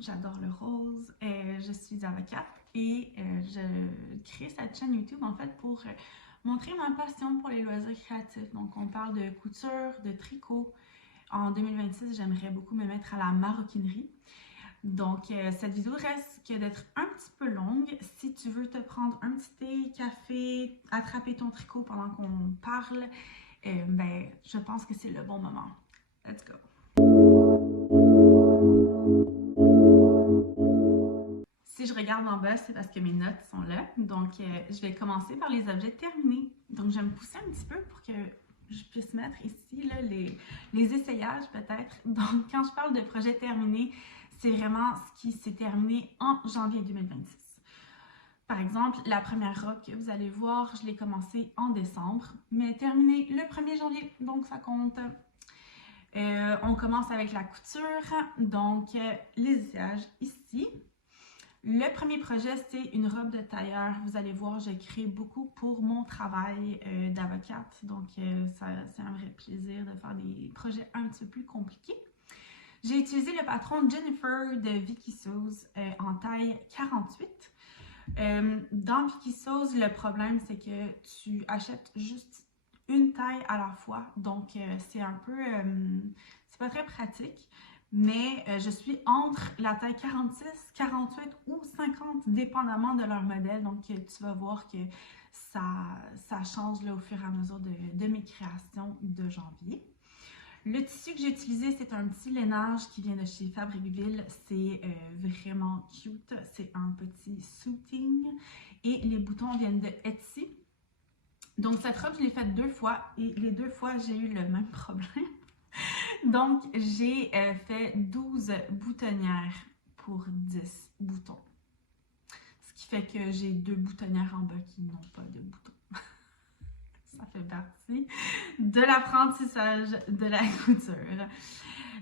j'adore le rose. Je suis avocate et je crée cette chaîne YouTube en fait pour montrer ma passion pour les loisirs créatifs. Donc on parle de couture, de tricot. En 2026, j'aimerais beaucoup me mettre à la maroquinerie. Donc cette vidéo reste que d'être un petit peu longue. Si tu veux te prendre un petit thé, café, attraper ton tricot pendant qu'on parle, ben je pense que c'est le bon moment. Let's go! Si je regarde en bas, c'est parce que mes notes sont là. Donc, je vais commencer par les objets terminés. Donc, je vais me pousser un petit peu pour que je puisse mettre ici là, les essayages peut-être. Donc, quand je parle de projet terminé, c'est vraiment ce qui s'est terminé en janvier 2026. Par exemple, la première robe que vous allez voir, je l'ai commencée en décembre, mais terminée le 1er janvier, donc ça compte. On commence avec la couture, donc les essayages ici. Le premier projet, c'est une robe de tailleur. Vous allez voir, j'ai créé beaucoup pour mon travail d'avocate. Donc, c'est un vrai plaisir de faire des projets un petit peu plus compliqués. J'ai utilisé le patron Jennifer de Vicky Sews en taille 48. Dans Vicky Sews, le problème, c'est que tu achètes juste une taille à la fois. Donc, c'est un peu... c'est pas très pratique. Mais je suis entre la taille 46, 48 ou 50, dépendamment de leur modèle. Donc, tu vas voir que ça change là, au fur et à mesure de mes créations de janvier. Le tissu que j'ai utilisé, c'est un petit lainage qui vient de chez Fabricville. C'est vraiment cute. C'est un petit suiting. Et les boutons viennent de Etsy. Donc, cette robe, je l'ai faite 2 fois. Et les 2 fois, j'ai eu le même problème. Donc, j'ai fait 12 boutonnières pour 10 boutons. Ce qui fait que j'ai 2 boutonnières en bas qui n'ont pas de boutons. Ça fait partie de l'apprentissage de la couture.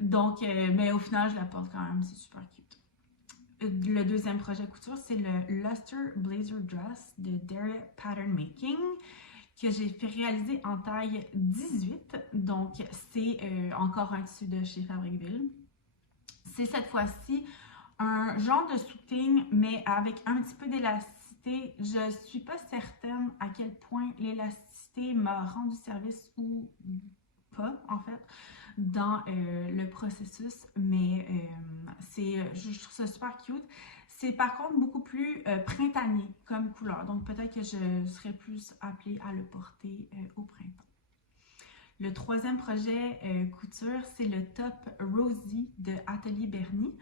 Donc, mais au final, je la porte quand même, c'est super cute. Le deuxième projet couture, c'est le Luster Blazer Dress de Dare Pattern Making, que j'ai fait réaliser en taille 18. Donc, c'est encore un tissu de chez Fabricville. C'est cette fois-ci un genre de suiting, mais avec un petit peu d'élasticité. Je ne suis pas certaine à quel point l'élasticité m'a rendu service ou pas, en fait, dans le processus, mais je trouve ça super cute. C'est par contre beaucoup plus printanier comme couleur, donc peut-être que je serais plus appelée à le porter au printemps. Le troisième projet couture, c'est le top Rosy de Atelier Bernie.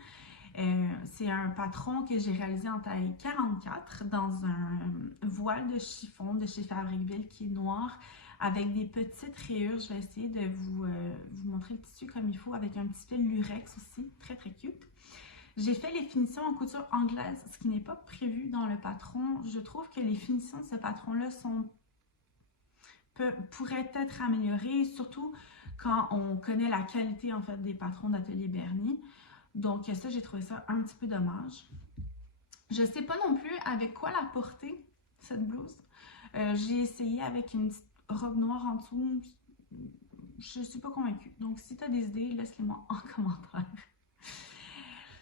C'est un patron que j'ai réalisé en taille 44 dans un voile de chiffon de chez Fabricville qui est noir avec des petites rayures. Je vais essayer de vous montrer le tissu comme il faut avec un petit fil lurex aussi, très très cute. J'ai fait les finitions en couture anglaise, ce qui n'est pas prévu dans le patron. Je trouve que les finitions de ce patron-là pourraient être améliorées, surtout quand on connaît la qualité en fait des patrons d'Atelier Bernie. Donc ça, j'ai trouvé ça un petit peu dommage. Je ne sais pas non plus avec quoi la porter, cette blouse. J'ai essayé avec une petite robe noire en dessous. Je ne suis pas convaincue. Donc si tu as des idées, laisse-les-moi en commentaire.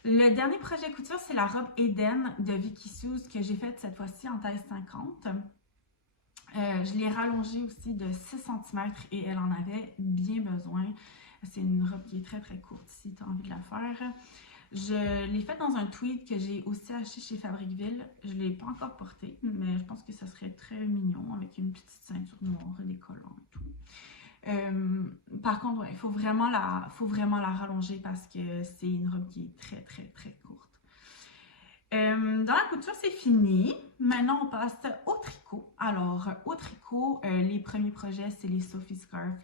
Le dernier projet couture, c'est la robe Eden de Vicky Sews que j'ai faite cette fois-ci en taille 50. Je l'ai rallongée aussi de 6 cm et elle en avait bien besoin. C'est une robe qui est très très courte si tu as envie de la faire. Je l'ai faite dans un tweed que j'ai aussi acheté chez Fabricville. Je ne l'ai pas encore porté, mais je pense que ça serait très mignon avec une petite ceinture noire, des collants et tout. Par contre, ouais, il faut vraiment la rallonger parce que c'est une robe qui est très très très courte. Dans la couture, c'est fini. Maintenant, on passe au tricot. Alors, au tricot, les premiers projets, c'est les Sophie Scarf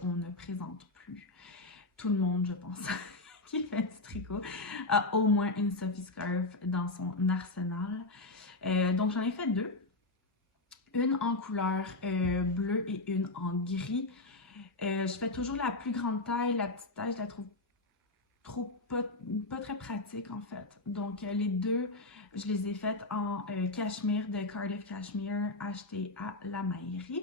qu'on ne présente plus. Tout le monde, je pense, qui fait du tricot a au moins une Sophie Scarf dans son arsenal. Donc, j'en ai fait 2. Une en couleur bleue et une en gris. Je fais toujours la plus grande taille. La petite taille, je la trouve pas très pratique en fait. Donc les deux, je les ai faites en cachemire de Cardiff Cashmere acheté à la Maillerie.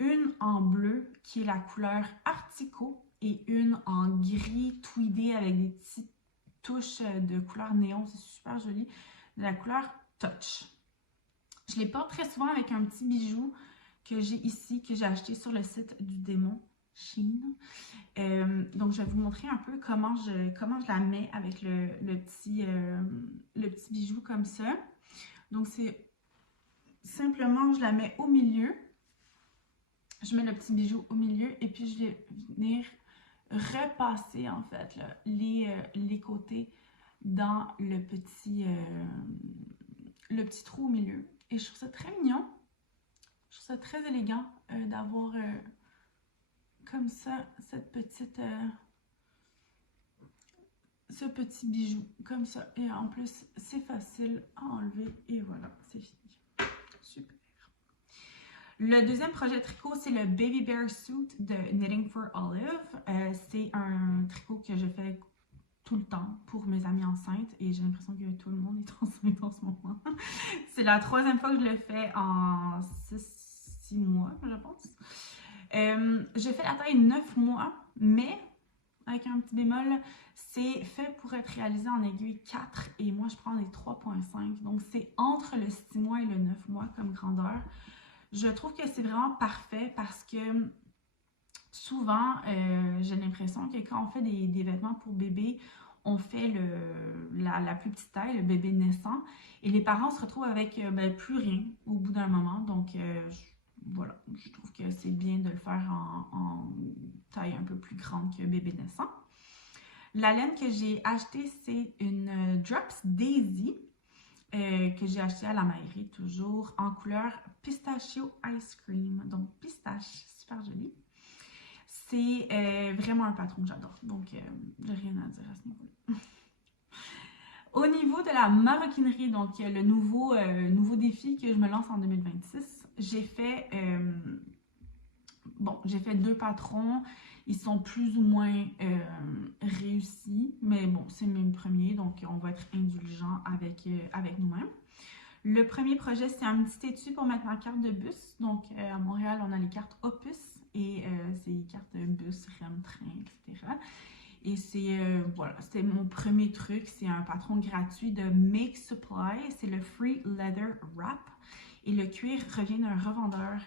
Une en bleu qui est la couleur Artico et une en gris tweedé avec des petits touche de couleur néon, c'est super joli, de la couleur Touch. Je les porte très souvent avec un petit bijou que j'ai ici, que j'ai acheté sur le site du démon Shein. Donc, je vais vous montrer un peu comment je la mets avec le petit bijou comme ça. Donc, c'est simplement, je la mets au milieu. Je mets le petit bijou au milieu et puis je vais venir repasser en fait là, les côtés dans le petit trou au milieu. Et je trouve ça très mignon. Je trouve ça très élégant d'avoir comme ça cette petite ce petit bijou comme ça. Et en plus, c'est facile à enlever et voilà, c'est fini. Super. Le deuxième projet tricot, c'est le Baby Bear Suit de Knitting for Olive. C'est un tricot que je fais tout le temps pour mes amies enceintes et j'ai l'impression que tout le monde est enceinte en ce moment. C'est la troisième fois que je le fais en 6 mois, je pense. J'ai fait la taille 9 mois, mais avec un petit bémol, c'est fait pour être réalisé en aiguille 4 et moi je prends les 3.5. Donc c'est entre le 6 mois et le 9 mois comme grandeur. Je trouve que c'est vraiment parfait parce que souvent, j'ai l'impression que quand on fait des vêtements pour bébé, on fait la plus petite taille, le bébé naissant, et les parents se retrouvent avec plus rien au bout d'un moment. Donc, voilà, je trouve que c'est bien de le faire en taille un peu plus grande que bébé naissant. La laine que j'ai achetée, c'est une Drops Daisy. Que j'ai acheté à la Maillerie, toujours en couleur Pistachio Ice Cream. Donc, pistache, super joli. C'est vraiment un patron que j'adore. Donc, j'ai rien à dire à ce niveau-là. Au niveau de la maroquinerie, donc le nouveau défi que je me lance en 2026, j'ai fait 2 patrons. Ils sont plus ou moins réussis, mais bon, c'est mes premiers, donc on va être indulgent avec nous-mêmes. Le premier projet, c'est un petit étui pour mettre ma carte de bus. Donc, à Montréal, on a les cartes Opus et c'est les cartes de bus, REM, train, etc. Et c'était mon premier truc. C'est un patron gratuit de Make Supply. C'est le Free Leather Wrap. Et le cuir revient d'un revendeur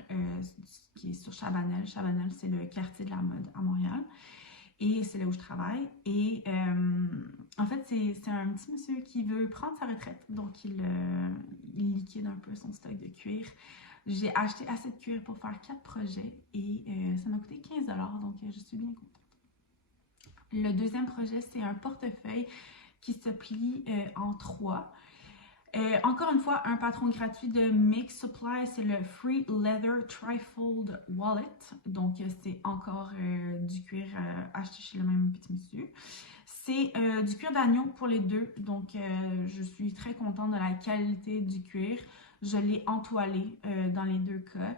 qui est sur Chabanel. Chabanel, c'est le quartier de la mode à Montréal. Et c'est là où je travaille. Et en fait, c'est un petit monsieur qui veut prendre sa retraite. Donc, il liquide un peu son stock de cuir. J'ai acheté assez de cuir pour faire 4 projets. Et ça m'a coûté 15 $. Donc, je suis bien contente. Le deuxième projet, c'est un portefeuille qui se plie en 3. Encore une fois, un patron gratuit de Make Supply, c'est le Free Leather Trifold Wallet. Donc, c'est encore du cuir acheté chez le même petit monsieur. C'est du cuir d'agneau pour les deux. Donc, je suis très contente de la qualité du cuir. Je l'ai entoilé dans les deux cas.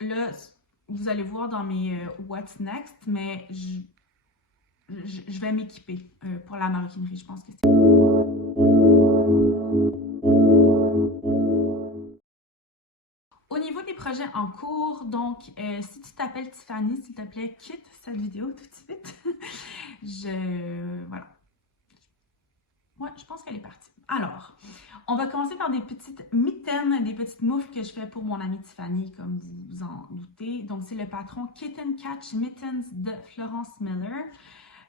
Là, vous allez voir dans mes What's Next, mais je vais m'équiper pour la maroquinerie. Je pense que c'est... Au niveau des projets en cours, donc, si tu t'appelles Tiffany, s'il te plaît, quitte cette vidéo tout de suite. Voilà. Ouais, je pense qu'elle est partie. Alors, on va commencer par des petites mitaines, des petites moufles que je fais pour mon amie Tiffany, comme vous vous en doutez. Donc, c'est le patron Kitten Catch Mittens de Florence Miller.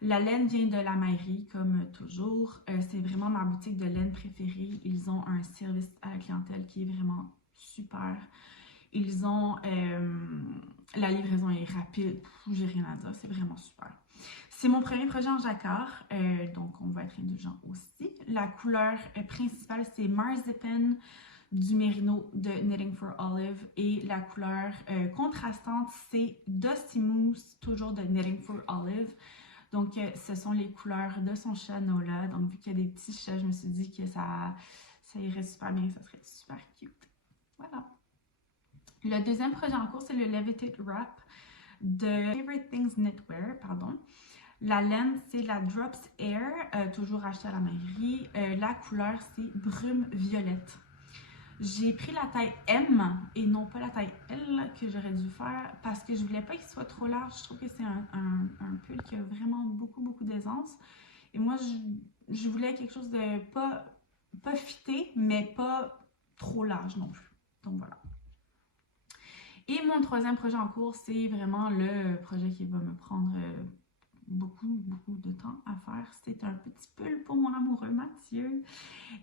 La laine vient de la Maillerie, comme toujours. C'est vraiment ma boutique de laine préférée. Ils ont un service à la clientèle qui est vraiment super. Ils ont... la livraison est rapide. J'ai rien à dire. C'est vraiment super. C'est mon premier projet en jacquard. Donc, on va être indulgent aussi. La couleur principale, c'est Marzipan du Merino de Knitting for Olive. Et la couleur contrastante, c'est Dusty Mousse, toujours de Knitting for Olive. Donc, ce sont les couleurs de son chat Nola. Donc, vu qu'il y a des petits chats, je me suis dit que ça irait super bien, ça serait super cute. Voilà. Le deuxième projet en cours, c'est le Levitate Wrap de Favorite Things Knitwear, pardon. La laine, c'est la Drops Air, toujours achetée à la Maillerie. La couleur, c'est brume violette. J'ai pris la taille M et non pas la taille L que j'aurais dû faire parce que je voulais pas qu'il soit trop large. Je trouve que c'est un pull qui a vraiment beaucoup d'aisance. Et moi, je voulais quelque chose de pas fité, mais pas trop large non plus. Donc voilà. Et mon troisième projet en cours, c'est vraiment le projet qui va me prendre beaucoup de temps à faire. C'est un petit pull pour mon amoureux Mathieu.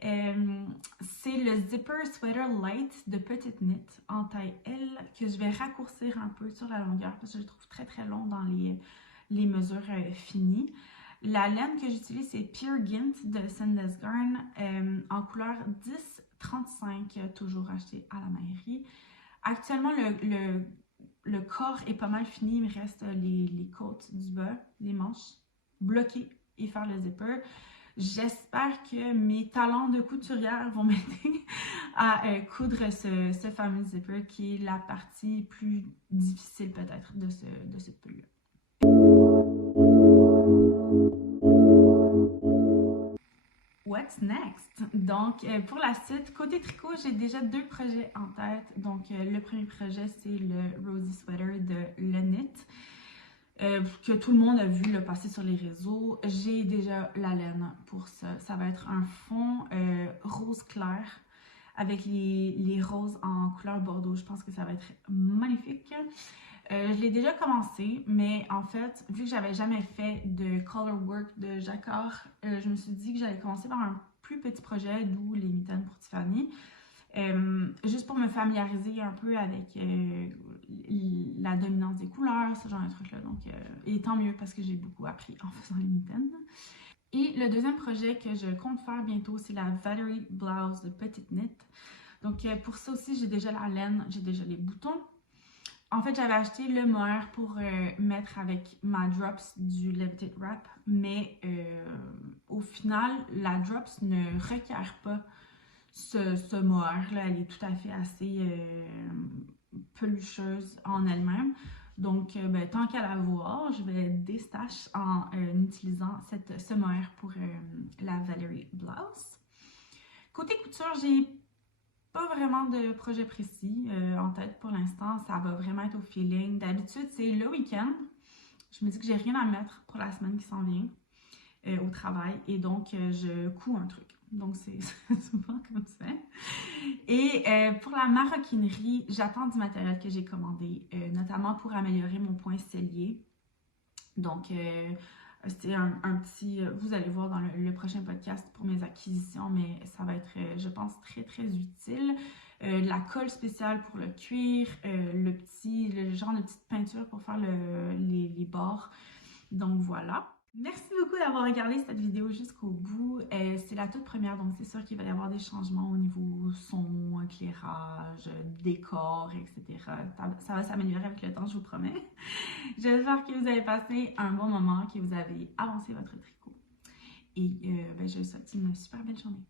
C'est le Zipper Sweater Light de Petite Knit en taille L que je vais raccourcir un peu sur la longueur parce que je le trouve très long dans les mesures finies. La laine que j'utilise, c'est Pure Gint de Sandesgarn en couleur 10-35, toujours acheté à la mairie. Actuellement, le corps est pas mal fini. Il me reste les côtes du bas, les manches, bloquer et faire le zipper. J'espère que mes talents de couturière vont m'aider à coudre ce fameux zipper qui est la partie plus difficile peut-être de ce pull-là. What's next? Donc, pour la suite, côté tricot, j'ai déjà 2 projets en tête. Donc, le premier projet, c'est le Rosy Sweater de Le Knit, que tout le monde a vu le passer sur les réseaux. J'ai déjà la laine pour ça. Ça va être un fond rose clair avec les roses en couleur bordeaux. Je pense que ça va être magnifique. Je l'ai déjà commencé, mais en fait, vu que j'avais jamais fait de color work de jacquard, je me suis dit que j'allais commencer par un plus petit projet, d'où les mitaines pour Tiffany. Juste pour me familiariser un peu avec la dominance des couleurs, ce genre de trucs-là. Donc, et tant mieux parce que j'ai beaucoup appris en faisant les mitaines. Et le deuxième projet que je compte faire bientôt, c'est la Valerie Blouse de Petite Knit. Donc, pour ça aussi, j'ai déjà la laine, j'ai déjà les boutons. En fait, j'avais acheté le mohair pour mettre avec ma drops du Levitate Wrap, mais au final, la drops ne requiert pas ce mohair-là. Elle est tout à fait assez pelucheuse en elle-même. Donc, tant qu'à la voir, je vais déstache en utilisant ce mohair pour la Valerie Blouse. Côté couture, j'ai pas vraiment de projet précis en tête pour l'instant. Ça va vraiment être au feeling. D'habitude, c'est le week-end. Je me dis que j'ai rien à mettre pour la semaine qui s'en vient au travail. Et donc, je couds un truc. Donc, c'est souvent comme ça. Et pour la maroquinerie, j'attends du matériel que j'ai commandé, notamment pour améliorer mon point cellier. Donc, c'est un petit... vous allez voir dans le prochain podcast pour mes acquisitions, mais ça va être, je pense, très utile. La colle spéciale pour le cuir, le genre de petite peinture pour faire les bords. Donc, voilà. Merci beaucoup d'avoir regardé cette vidéo jusqu'au bout. C'est la toute première, donc c'est sûr qu'il va y avoir des changements au niveau son, éclairage, décor, etc. Ça va s'améliorer avec le temps, je vous promets. J'espère que vous avez passé un bon moment, que vous avez avancé votre tricot. Et je vous souhaite une super belle journée.